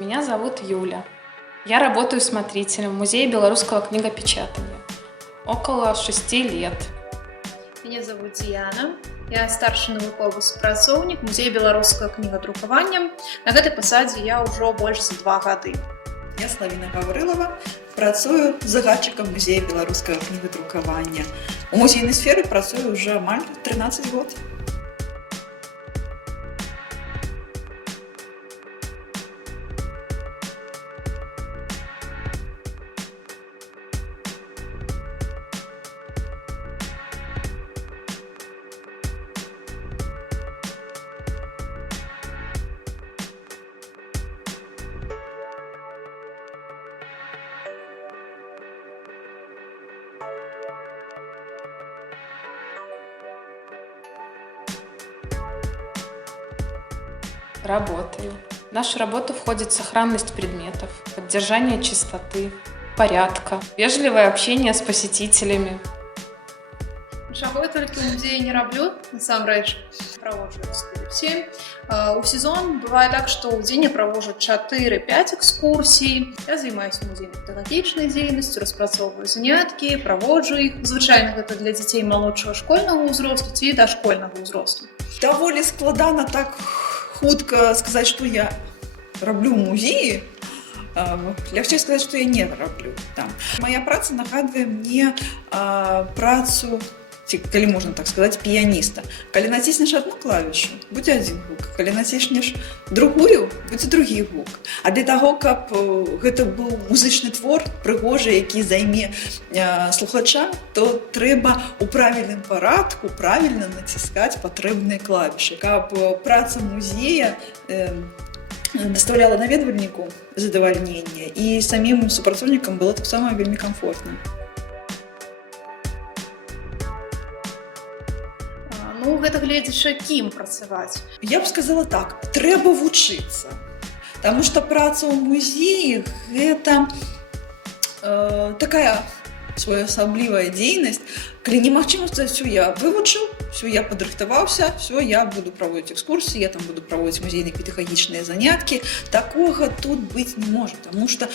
Меня зовут Юля. Я работаю смотрителем в Музее белорусского книгопечатания. Около 6 лет. Меня зовут Диана. Я старшы навуковы супрацоўнік Музея беларускага кнігадрукавання. На гэтай пасадзе я ўжо больш за 2 гады. Я Славіна Гаврылова, працую загадчыкам Музея беларускага кнігадрукавання. У музейнай сферы працую ўжо амаль 13 год. Работаю. В нашу работу входит сохранность предметов, поддержание чистоты, порядка, вежливое общение с посетителями. Чаго я толькі ў музеі не раблю, насамрэч. Праводжу экскурсіі. У сезон бывае так, што ў дзень я праводжу 4-5 экскурсій. Я займаюся музейна-педагагічнай дзейнасцю, распрацоўваю заняткі, праводжу іх. Звычайна гэта для дзяцей малодшага школьнага ўзросту ці дашкольнага ўзросту. Даволі складана так хутка сказаць, што я раблю ў музеі. Лягчэй сказаць, што я не раблю там. Мая праца нагадвае мне працу, калі можна так сказаць, піяніста. Калі націснеш адну клавішу, будзе адзін гук. Калі націснеш другую, будзе другі гук. А для таго, каб гэта быў музычны твор, прыгожы, які займе слухача, то трэба ў правільным парадку правільна націскаць патрэбныя клавішы. Каб праца музея даставляла наведвальніку задавальнення і самім супрацоўнікам было таксама вельмі комфортна. Ну, гэта гледзячы кім працаваць. Я б сказала так, трэба вучыцца. Таму што праца ў музеі гэта такая своеасаблівая дзейнасць, калі немагчыма сказаць, все, я вывучыў, все, я падрыхтаваўся, все, я буду праводзіць экскурсіі, я там буду праводзіць музейныя педагагічныя заняткі. Такога тут быць не можа, таму што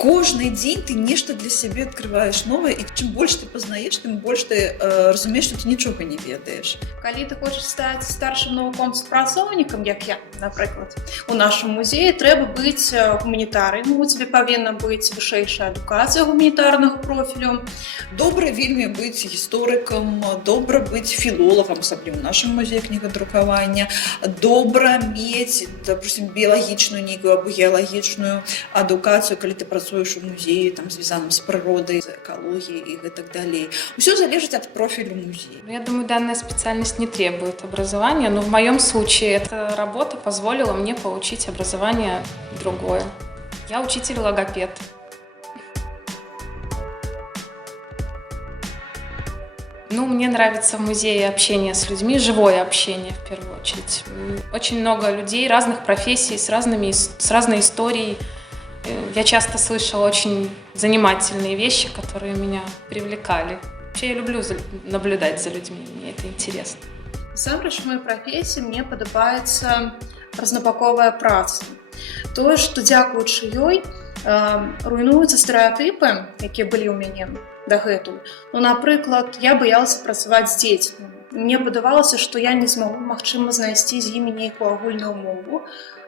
кожны дзень ты нешта для сябе адкрываеш новае, і чым больш ты пазнаеш, тым больш ты разумееш, што ты нічога не ведаеш. Калі ты хочаш стаць старшым навуковым супрацоўнікам, як я, напрыклад, у нашым музеі трэба быць гуманітарыем, у цябе павінна быць вышэйшая адукацыя гуманітарнага профілю. Добра вельмі быць гісторыкам, добра быць філолагам, асабліва ў нашым музеі кнігадрукавання, добра мець, допустим, біялагічную нейкую або геалагічную адукацыю, калі ты працуеш у музеі, там, звязаным з прыродай, з экалогіяй і гэтак далей. Усё залежыць ад профилю музея. Я думаю, данная специальность не требует образования, но в моем случае эта работа позволила мне получить образование другое. Я учитель-логопед. Ну, мне нравится в музее общение с людьми, живое общение в первую очередь. Очень много людей разных профессий, с разной историей. Я часто слышала очень занимательные вещи, которые меня привлекали. Вообще я люблю наблюдать за людьми, мне это интересно. Насамрэч, у моей прафесіі мне падабаецца разнабаковая праца. Тое, што дзякуючы ёй руйнуюцца стэрэатыпы, якія былі ў мяне дагэтуль. Ну, напрыклад, я баялася працаваць з дзецьмі. Мне падавалася, што я не змагу, магчыма, знайсці з імі нейкую агульную мову.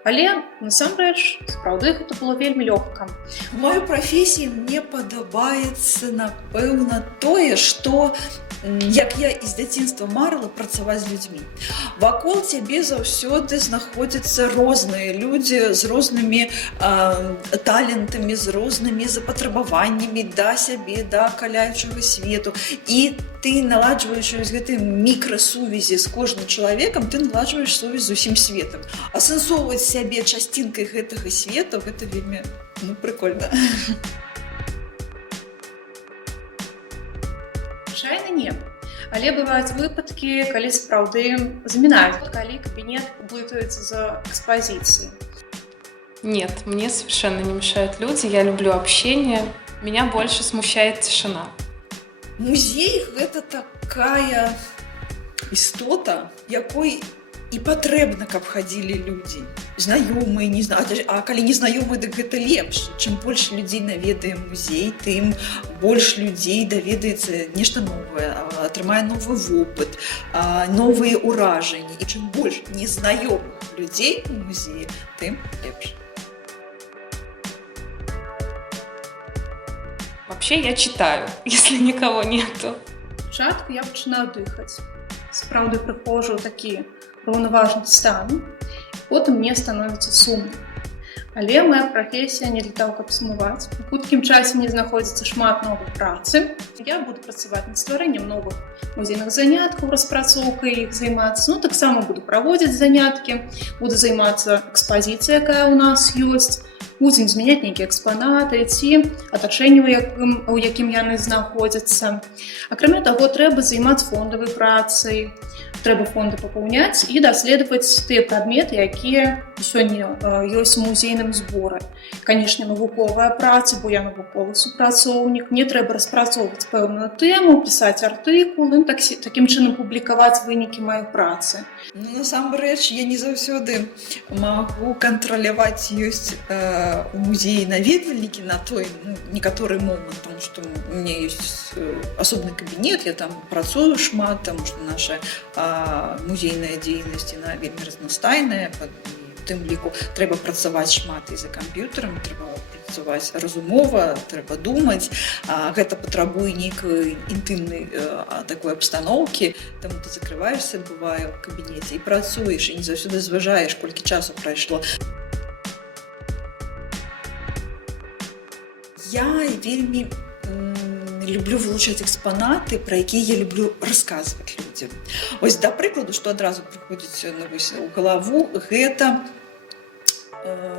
Але, насамрэч, сапраўды, гэта было вельмі лёгка. У маёй прафесіі мне падабаецца, напэўна, тое, што як я з дзяцінства марыла працаваць з людзьмі. Вакол цябе заўсёды знаходзяцца розныя людзі з рознымі талентамі, з рознымі запатрабаваннямі да сябе, да акаляючага свету. І ты наладжваеш гэтай мікрасувязі з кожным чалавекам, ты наладжваеш сувязь з усім светам. Асэнсоўваць сябе часцінкай гэтага свету, гэта вельмі прыкольна. Звычайна не. Але бываюць выпадкі, калі сапраўды замінаюць, калі кабінет блытаецца за экспазіцыяй. Нет, мне совершенно не мешают люди, я люблю общение. Меня больше смущает тишина. Музей – гэта такая істота, якой і патрэбна, каб хадзілі людзі знаёмыя, а калі не знаёмыя, дык гэта лепш. Чым больш людзей наведае музей, тым больш людзей даведаецца нешта новае, атрымае новы вопыт, новыя ўражанні. І чым больш незнаёмых людзей у музеі, тым лепш. Вообще я читаю, если никого нету. Спачатку я пачынаю дыхаць. Сапраўды прыходжу ў такі раўнаважны стан, потым мне становіцца сумна. Але моя прафесія не для таго, каб сумаваць. У хуткім часе мне знаходзіцца шмат новай працы. Я буду працаваць над стварэннем новых музейных заняткаў, распрацоўкай іх займацца. Таксама буду праводзіць заняткі, буду займацца экспазіцыяй, якая ў нас ёсць. Будзем змяняць нейкія экспанаты ці атачэнне, у якім яны знаходзяцца. Акрамя таго, трэба займацца фондавай працай, трэба фонды папаўняць і даследаваць тыя прадметы, якія сёння ёсць у музейным зборы. Канешне, навуковая праца, бо я навуковы супрацоўнік, мне трэба распрацоўваць пэўную тэму, пісаць артыкулы, такім чынам публікаваць вынікі маёй працы. Насамрэч, я не заўсёды магу кантраляваць ёсць у музеі наведвальнікі на той некаторы момант, тому што у меня ёсць асобны кабінет, я там працую шмат, таму што наша музейная дзейнасць яна вельмі разнастайная, у тым ліку трэба працаваць шмат і за камп'ютарам, трэба працаваць разумова, трэба думаць, гэта патрабуе нейкай інтымнай такой абстаноўкі, таму ты закрываешся, бывае, ў кабінеце і працуеш, і не заўсёды зважаеш, колькі часу прайшло. Я вельмі люблю вылучаць экспанаты, пра якія я люблю расказваць людзям. Вось, да прыкладу, што адразу прыходзіць у галаву, гэта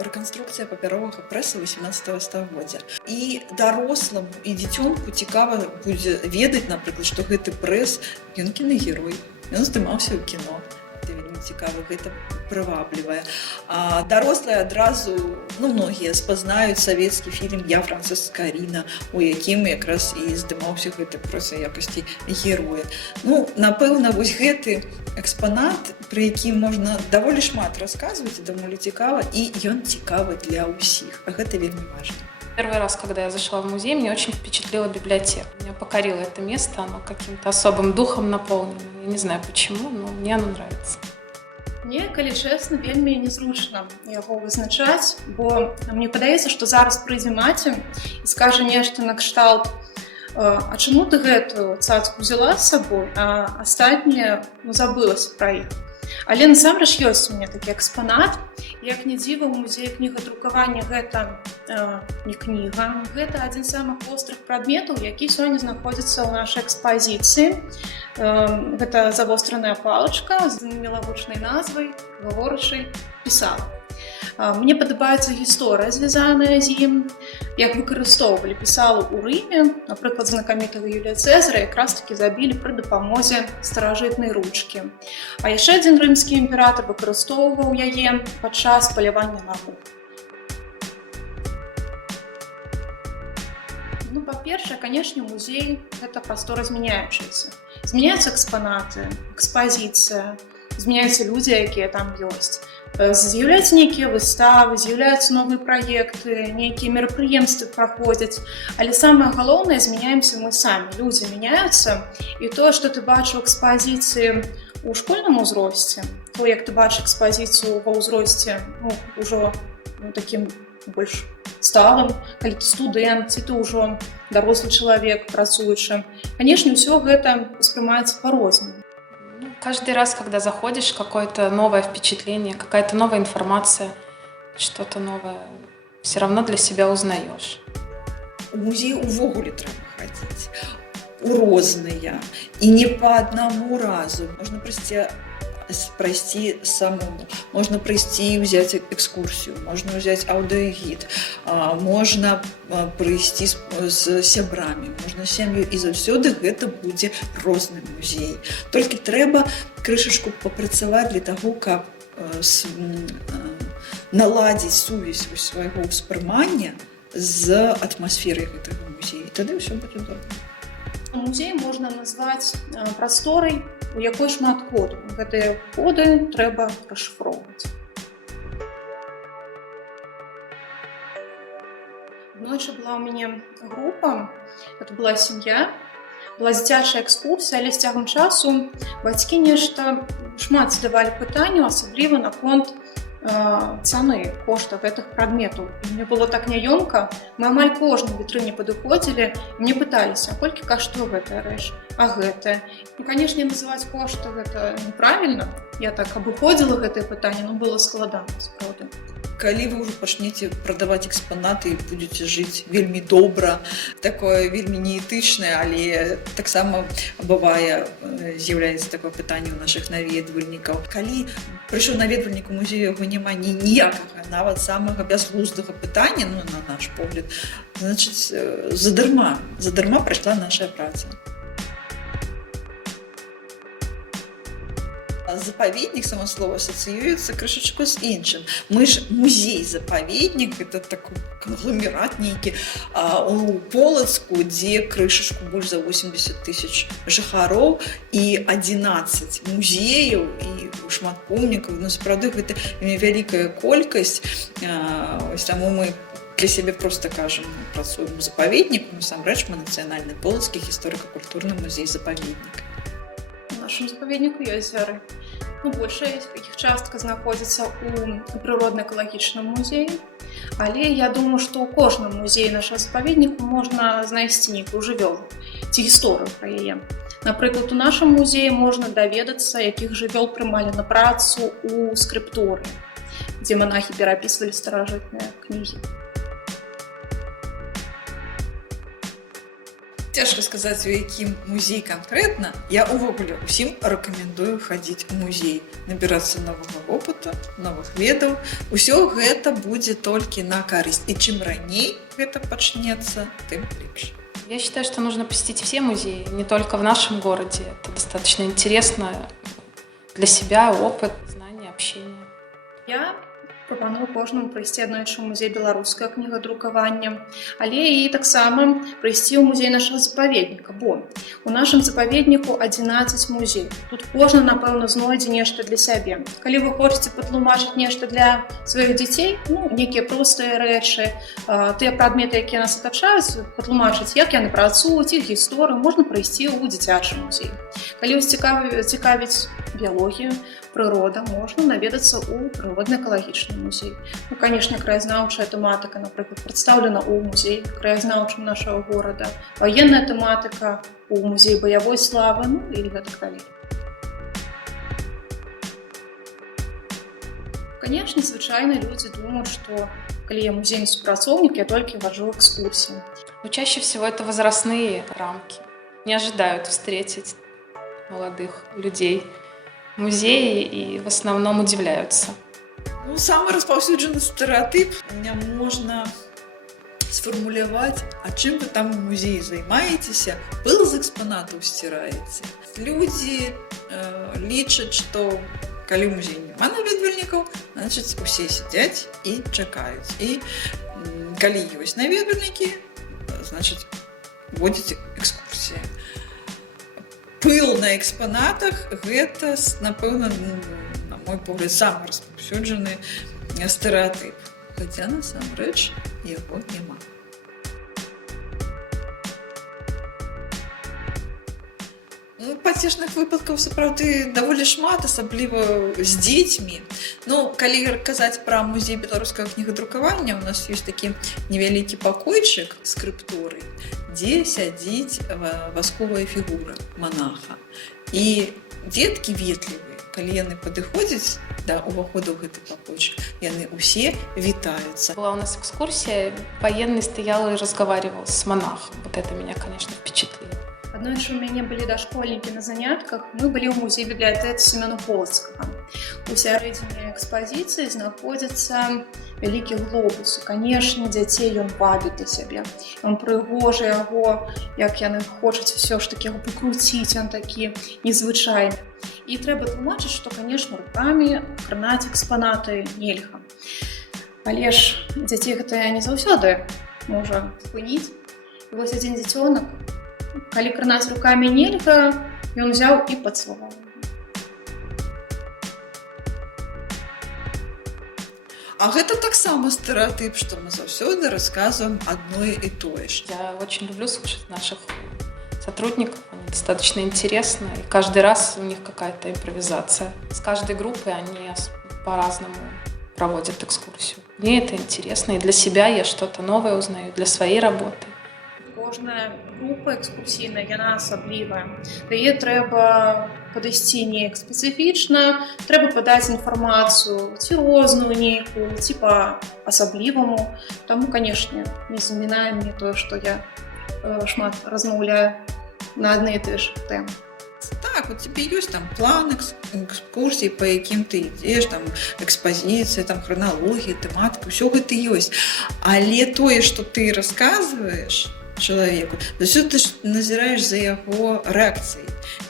рэканструкцыя папяровага прэса 18 стагоддзя. І даросламу і дзіцёнку цікава будзе ведаць, напрыклад, што гэты прэс, ён кінагерой, ён здымаўся ў кіно. Гэта вельмі цікава, гэта прываблівае. А дарослыя адразу, многія спазнаюць савецкі фільм «Я, Францэска Аріна», у якім якраз і здымаўся гэты проста якасці героя. Напэўна, вось гэты экспанат, пры якім можна даволі шмат расказваць, даволі цікава, і ён цікавы для ўсіх. А гэта вельмі важна. Первый раз, когда я зашла в музей, меня очень впечатлила библиотека. Меня покорило это место, оно каким-то особым духом наполнено. Я не знаю почему, но мне оно нравится. Мне, калі чэсна, вельмі незручна яго вызначаць, бо мне падаецца, што зараз прыйдзе маці і скажа нешта накшталт: «А чаму ты гэтую цацку взяла з сабой, а астатнія забылася пра іх?» Але насамрэч ёсць у мяне такі экспанат. Як не дзіва, у музеі кнігадрукавання гэта не кніга. Гэта адзін з самых вострых прадметаў, які сёння знаходзіцца ў нашай экспазіцыі. Гэта завостраная палачка з мілагучнай назвай, гаворачай «Пісала». Мне падабаецца гісторыя, звязаная з ім, як выкарыстоўвалі пісалу ў Рыме. Напрыклад, знакамітага Юлія Цэзара якраз-такі забілі пры дапамозе старажытнай ручкі. А яшчэ адзін рымскі імператар выкарыстоўваў яе падчас палявання на губ. Па-першае, канешне, музей – гэта прастора змяняючаяся. Змяняюцца экспанаты, экспазіцыя, змяняюцца людзі, якія там ёсць. З'яўляюцца нейкія выставы, з'яўляюцца новыя праекты, нейкія мерапрыемствы праходзяць. Але самае галоўнае, змяняемся мы самі. Людзі мяняюцца, і тое, што ты бачыў экспазіцыі ў школьным узросце, то, як ты бачыш экспазіцыю ва ўзросце, ўжо такім больш сталым, калі ты студэнт, ці ты ўжо дарослы чалавек, працуючы. Канешне, ўсё гэта успрымаецца па-рознаму. Каждый раз, когда заходишь, какое-то новое впечатление, какая-то новая информация, что-то новое, все равно для себя узнаешь. У музеі увогуле трэба хадзіць у розныя і не па аднаму разу. Можна прайсці самому, можна прыйсці і ўзяць экскурсію, можна ўзяць аўдыёгід, можна прыйсці з сябрамі, можна сям'ю, і заўсёды гэта будзе розны музей. Толькі трэба крышачку папрацаваць для таго, каб наладзіць сувязь свайго ўспрымання з атмасферай гэтага музея. Тады ўсё будзе добра. Музей можна назваць прасторай, у якой шмат коду. Гэтыя коды трэба расшыфроўваць. Ночью была у мяне група, это была сям'я, была дзіцячая экскурсія, але з цягам часу бацькі нешта шмат задавалі пытанняў, асабліва наконт цаны, кошта гэтых прадметаў. І мне было так няёмка, мы амаль кожнай вітрыне падыходзілі, і мне пыталіся, а колькі каштуе гэтая рэч, а гэтая. Ну, канешне, называць кошты гэта неправільна. Я так абыходзіла гэтае пытанне, но было складана, сапраўды. Калі вы ўжо пачнеце прадаваць экспанаты і будзеце жыць вельмі добра, такое вельмі неэтычнае, але таксама бывае, з'яўляецца такое пытанне ў нашых наведвальнікаў. Калі прыйшоў наведвальнік у музею, яго няма ніякага, нават самага бязглуздага пытання, ну, на наш погляд, значыць, задарма прайшла наша праца. Запаведнік, само слово, асацыюецца крышачку з іншым. Мы ж музей-запаведнік, гэта такой кангламерат нейкі у Полацку, дзе крышачку больш за 80 000 жыхароў і 11 музеяў і шмат помнікаў. Ну, сапраўды, гэта вялікая колькасць. Таму мы для сябе проста кажам, працуем у запаведніку, насамрэч мы нацыянальны полацкі гісторыка-культурны музей-запаведнік. У нашым запаведніку ёсць звяры. Ну, большая іх частка знаходзіцца ў прыродна-экалагічным музеі, але я думаю, што ў кожным музеі нашага запаведніку можна знайсці нейкую жывёлу ці гісторыю пра яе. Напрыклад, у нашым музеі можна даведацца, якіх жывёл прымалі на працу ў скрыпторыі, дзе манахі перапісвалі старажытныя кнігі. Цяжка сказаць, у якім музей канкрэтна. Я ўвогуле ўсім рэкамендую хадзіць у музей, набірацца новага опыту, новых ведаў. Усё гэта будзе толькі на карысць. І чым раней гэта пачнецца, тым лепш. Я считаю, что нужно посетить все музеи, не только в нашем городе. Это достаточно интересно для себя, опыт, знания, общение. Я прапаную кожнаму прыйсці аднойчы ў музей беларускае кнігадрукавання, але і таксама прыйсці ў музей нашага запаведніка, бо у нашым запаведніку 11 музеяў. Тут кожны, напэўна, знойдзе нешта для сябе. Калі вы хочаце патлумачыць нешта для сваіх дзяцей, ну, нейкія простыя рэчы, тыя прадметы, якія нас атачаюць, патлумачыць, як яны працуюць, іх гісторыю, можна прыйсці ў дзіцячы музей. Калі вас цікавіць біялогію, прырода, можна наведацца ў прыродна-экалагічны музей. Ну, канешне, краязнаўчая тэматыка, напрыклад, прадстаўлена ў музеі краязнаўчым нашага горада, ваенная тэматыка ў музеі баявой славы, ну і гэтак далей. Канешне, звычайна людзі думаюць, што калі я музейны супрацоўнік, я толькі ваджу экскурсіі. Но чаще всего это возрастные рамки. Не ожидают встретить молодых людей в музее и в основном удивляются. Ну, самы распаўсюджаны стэрэатып можна сфармуляваць, а чым вы там у музеі займаецеся, пыл з экспанатаў сціраеце. Людзі лічаць, што калі ў музеі няма наведвальнікаў, значыць, усе сядзяць і чакаюць. І калі ёсць наведвальнікі, значыць, водзіць экскурсія. Пыл на экспанатах – гэта, напэўна, на мой погляд, самы распаўсюджаны стэрэатып. Хаця, насамрэч, яго няма. Пацешных выпадкаў, сапраўды, даволі шмат, асабліва з дзецьмі. Ну, калі казаць пра музей беларускага кнігадрукавання, у нас ёсць такі невялікі пакойчык скрыпторый, дзе сядзіць васковая фігура манаха. І дзеткі ветлівыя, калі яны падыходзяць да увахода ў гэты пакойчык, яны ўсе вітаюцца. Была у нас экскурсия, военный стоял и разговаривал с монахом. Вот это меня, конечно, впечатлило. Аднойчы у мяне былі дашкольнікі на занятках, мы былі ў музей-бібліятэцы Семёна Полацкага. У сярэдзіне экспазіцыі знаходзіцца вялікі глобус. Канешне, дзяцей ён вабіць да сябе. Ён прыгожы яго, як яны хочуць усё ж такі яго пакруціць, ён такі незвычайны. І трэба тлумачыць, што, канешне, рукамі кранаць экспанаты нельга. Але ж дзяцей гэта не заўсёды можа спыніць. І вось адзін дзіцёнак Калі кранаць рукамі нельга, ён узяў і пацалаваў. А гэта таксама стэрэатып, што мы заўсёды расказваем адно і тое ж. Я очень люблю слушать наших сотрудников, они достаточно интересны, и каждый раз у них какая-то импровизация. С каждой группой они по-разному проводят экскурсию. Мне это интересно, и для себя я что-то новое узнаю, для своей работы. Кожная група экскурсійная, яна асаблівая. Да яе трэба падысці неяк спецыфічна, трэба падаць інфармацыю ці розную нейкую, ці па-асабліваму. Таму, канешне, не замінае мне тое, што я шмат размаўляю на адны і тыя ж тэмы. Так, у тебе ёсць там план экскурсій, па якім ты ідзеш, там экспазіцыя, там храналогія, тэматыка, ўсё гэта ёсць. Але тое, што ты расказваеш чалавеку, заўсёды ты назіраеш за яго рэакцыяй.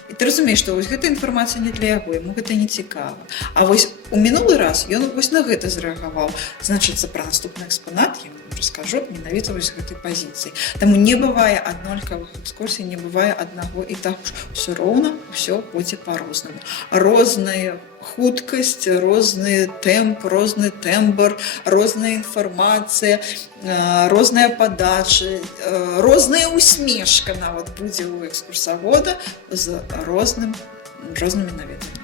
І ты разумееш, што вось гэта інфармацыя не для яго, яму гэта не цікава. А вось у мінулы раз ён вось на гэта зрэагаваў. Значыцца, пра наступны экспанат я раскажу менавіта вось гэтай пазіцыі. Таму не бывае аднолькавых экскурсій, не бывае аднаго і таго ж. Усё роўна, усё будзе па-рознаму. Розная хуткасць, розны тэмп, розны тэмбр, розная інфармацыя, розная падача, розная усмешка нават будзе ў экскурсавода з рознымі наведваннямі.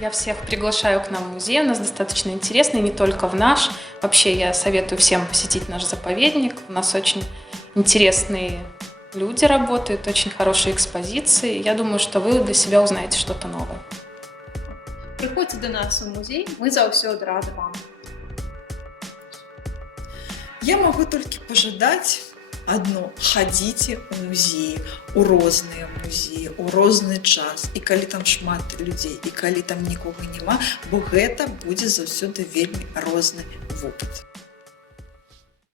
Я всех приглашаю к нам в музей, у нас достаточно интересно, и не только в наш. Вообще я советую всем посетить наш заповедник, у нас очень интересные люди работают, очень хорошие экспозиции. Я думаю, что вы для себя узнаете что-то новое. Приходзьце да нас у музей, мы заўсёды рады вам. Я магу толькі пажадаць адно: хадзіце ў музеі, у розныя музеі, у розны час, і калі там шмат людзей, і калі там нікога няма, бо гэта будзе заўсёды вельмі розны вопыт.